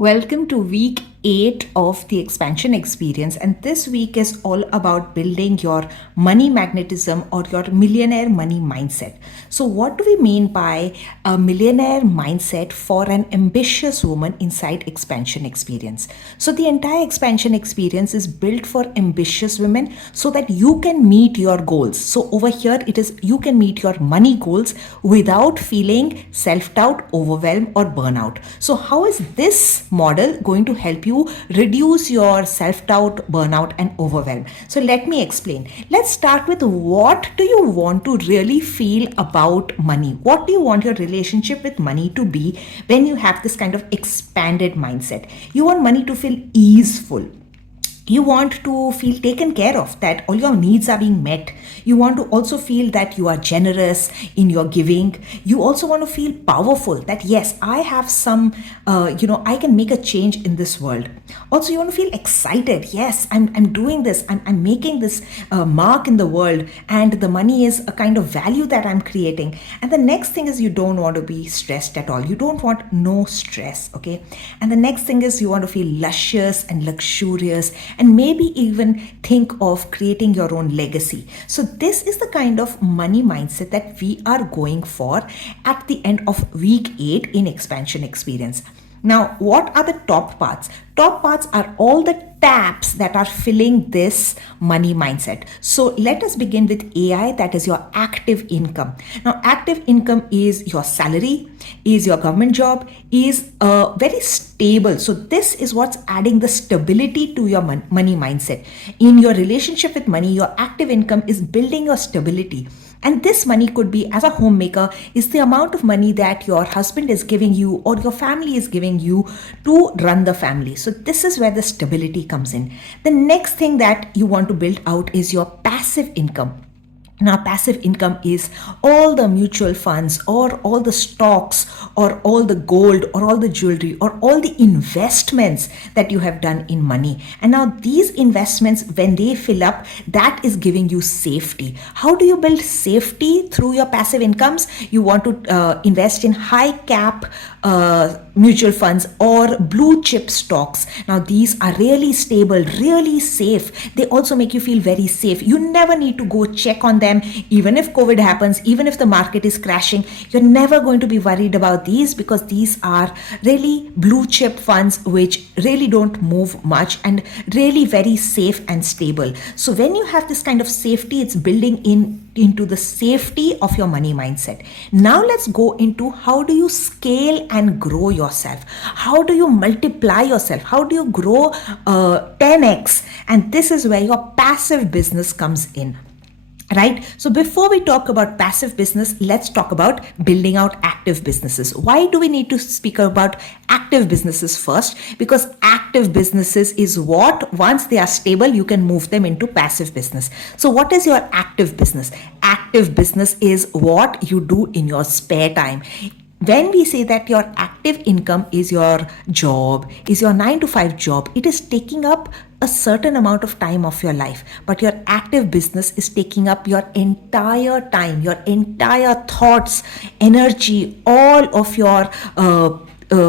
Welcome to week 8 of the expansion experience, and this week is all about building your money magnetism or your millionaire money mindset. So, what do we mean by a millionaire mindset for an ambitious woman inside expansion experience? So, the entire expansion experience is built for ambitious women so that you can meet your goals. So, over here, it is you can meet your money goals without feeling self doubt, overwhelm, or burnout. So, how is this model going to help you reduce your self-doubt, burnout, and overwhelm? So let me explain. Let's start with, what do you want to really feel about money? What do you want your relationship with money to be when you have this kind of expanded mindset? You want money to feel easeful. You want to feel taken care of, that all your needs are being met. You want to also feel that you are generous in your giving. You also want to feel powerful, that yes, I have some I can make a change in this world. Also, you want to feel excited. Yes, I'm doing this. I'm making this mark in the world, and the money is a kind of value that I'm creating. And the next thing is, you don't want to be stressed at all. You don't want no stress. Okay. And the next thing is, you want to feel luscious and luxurious, and maybe even think of creating your own legacy. So this is the kind of money mindset that we are going for at the end of week 8 in expansion experience. Now, what are the top parts? Top parts are all the taps that are filling this money mindset. So let us begin with AI, that is your active income. Now, active income is your salary, is your government job, is very stable. So this is what's adding the stability to your money mindset. In your relationship with money, your active income is building your stability. And this money could be, as a homemaker, is the amount of money that your husband is giving you or your family is giving you to run the family. So this is where the stability comes in. The next thing that you want to build out is your passive income. Now, passive income is all the mutual funds or all the stocks or all the gold or all the jewelry or all the investments that you have done in money. And now these investments, when they fill up, that is giving you safety. How do you build safety through your passive incomes? You want to invest in high cap mutual funds or blue chip stocks. Now, these are really stable, really safe. They also make you feel very safe. You never need to go check on them. Even if COVID happens, even if the market is crashing, you're never going to be worried about these, because these are really blue chip funds which really don't move much and really very safe and stable. So when you have this kind of safety, it's building into the safety of your money mindset. Now let's go into, how do you scale and grow yourself? How do you multiply yourself? How do you grow 10x? And this is where your passive business comes in. Right? So before we talk about passive business, let's talk about building out active businesses. Why do we need to speak about active businesses first? Because active businesses is what, once they are stable, you can move them into passive business. So what is your active business? Active business is what you do in your spare time. When we say that your active income is your job, is your 9 to 5 job, it is taking up a certain amount of time of your life. But your active business is taking up your entire time, your entire thoughts, energy, all of your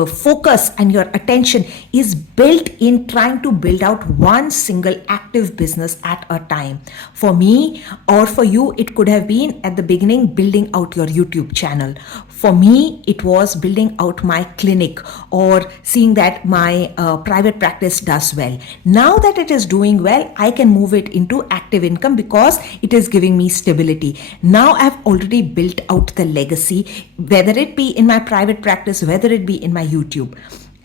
focus and your attention is built in trying to build out one single active business at a time. For me or for you, it could have been at the beginning building out your YouTube channel. For me, it was building out my clinic or seeing that my private practice does well. Now that it is doing well, I can move it into active income because it is giving me stability. Now I've already built out the legacy, whether it be in my private practice, whether it be in my YouTube.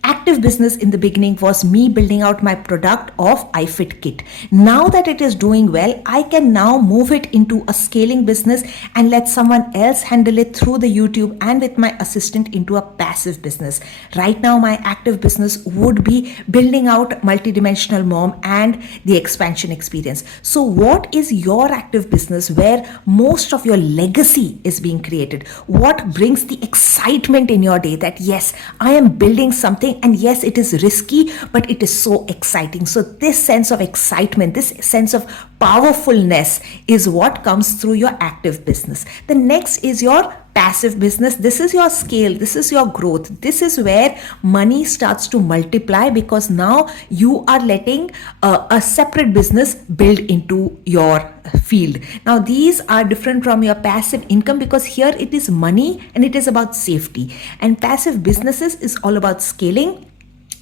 Active business in the beginning was me building out my product of iFit Kit. Now that it is doing well, I can now move it into a scaling business and let someone else handle it through the YouTube and with my assistant into a passive business. Right now, my active business would be building out multidimensional mom and the expansion experience. So what is your active business where most of your legacy is being created? What brings the excitement in your day that yes, I am building something, and yes, it is risky, but it is so exciting. So this sense of excitement, this sense of powerfulness is what comes through your active business. The next is your passive business, this is your scale, this is your growth, this is where money starts to multiply, because now you are letting a separate business build into your field. Now these are different from your passive income, because here it is money and it is about safety, and passive businesses is all about scaling,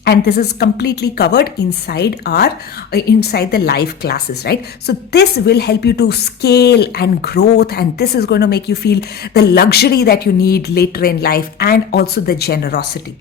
and this is completely covered inside our inside the live classes, right? So this will help you to scale and growth, and this is going to make you feel the luxury that you need later in life, and also the generosity.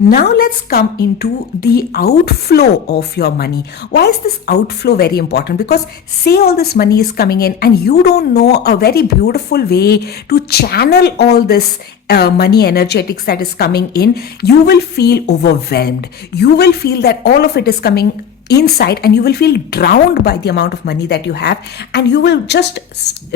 Now let's come into the outflow of your money. Why is this outflow very important? Because say all this money is coming in and you don't know a very beautiful way to channel all this money energetics that is coming in, you will feel overwhelmed. You will feel that all of it is coming inside, and you will feel drowned by the amount of money that you have, and you will just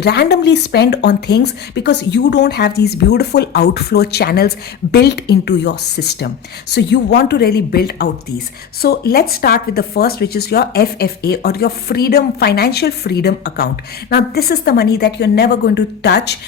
randomly spend on things because you don't have these beautiful outflow channels built into your system. So you want to really build out these. So let's start with the first, which is your FFA, or your freedom, financial freedom account. Now this is the money that you're never going to touch,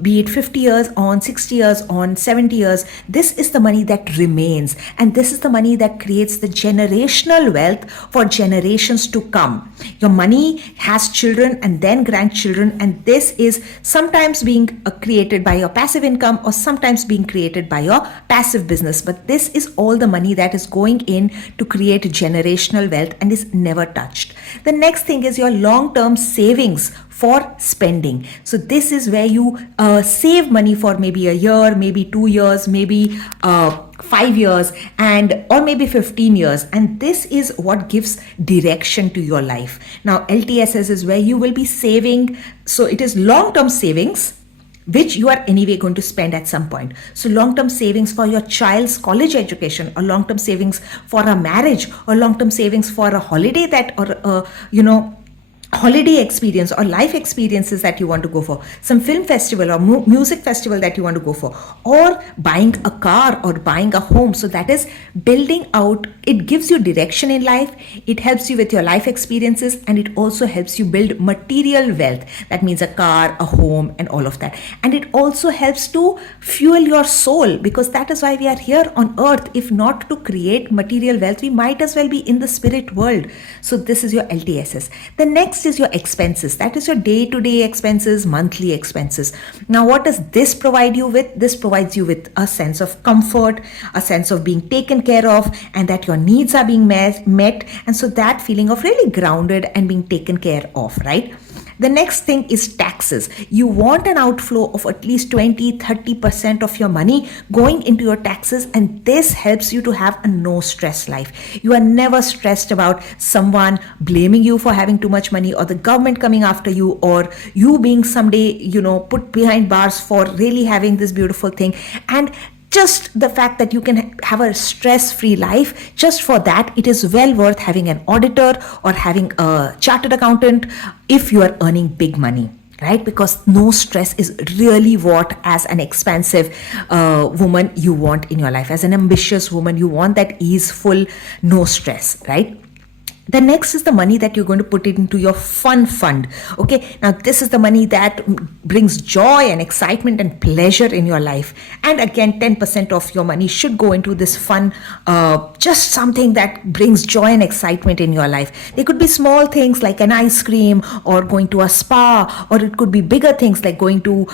be it 50 years on, 60 years on, 70 years. This is the money that remains, and this is the money that creates the generational wealth for generations to come. Your money has children and then grandchildren, and this is sometimes being created by your passive income, or sometimes being created by your passive business, but this is all the money that is going in to create generational wealth and is never touched. The next thing is your long-term savings for spending. So this is where you save money for maybe a year, maybe 2 years, maybe 5 years, and or maybe 15 years, and this is what gives direction to your life. Now LTSS is where you will be saving, so it is long-term savings which you are anyway going to spend at some point. So long-term savings for your child's college education, or long-term savings for a marriage, or long-term savings for a holiday that, or holiday experience or life experiences that you want to go for, some film festival or music festival that you want to go for, or buying a car or buying a home. So that is building out. It gives you direction in life, it helps you with your life experiences, and it also helps you build material wealth. That means a car, a home, and all of that. And it also helps to fuel your soul, because that is why we are here on earth. If not to create material wealth, we might as well be in the spirit world. So this is your LTSS. The next is your expenses. That is your day-to-day expenses, monthly expenses. Now what does this provide you with? This provides you with a sense of comfort, a sense of being taken care of, and that your needs are being met, and so that feeling of really grounded and being taken care of, right? The next thing is taxes. You want an outflow of at least 20-30% of your money going into your taxes, and this helps you to have a no stress life. You are never stressed about someone blaming you for having too much money, or the government coming after you, or you being someday, put behind bars for really having this beautiful thing. And just the fact that you can have a stress-free life, just for that, it is well worth having an auditor or having a chartered accountant if you are earning big money, right? Because no stress is really what, as an expansive woman, you want in your life. As an ambitious woman, you want that easeful, no stress, right? The next is the money that you're going to put into your fun fund. Okay, now this is the money that brings joy and excitement and pleasure in your life. And again, 10% of your money should go into this fun, just something that brings joy and excitement in your life. They could be small things like an ice cream, or going to a spa, or it could be bigger things like going to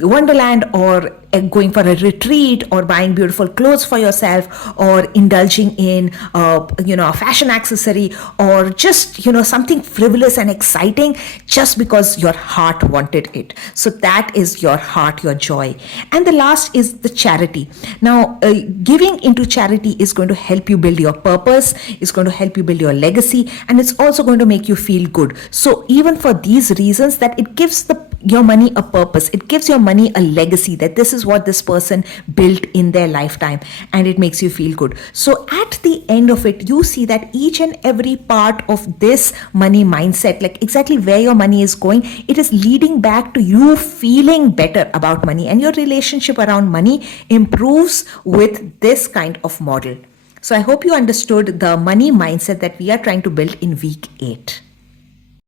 Wonderland, or going for a retreat, or buying beautiful clothes for yourself, or indulging in a fashion accessory, or just something frivolous and exciting just because your heart wanted it. So that is your heart, your joy. And the last is the charity. Now giving into charity is going to help you build your purpose, is going to help you build your legacy, and it's also going to make you feel good. So even for these reasons, that it gives your money a purpose, it gives your money a legacy, that this is what this person built in their lifetime, and it makes you feel good. So at the end of it, you see that each and every part of this money mindset, like exactly where your money is going, it is leading back to you feeling better about money, and your relationship around money improves with this kind of model. So I hope you understood the money mindset that we are trying to build in week 8.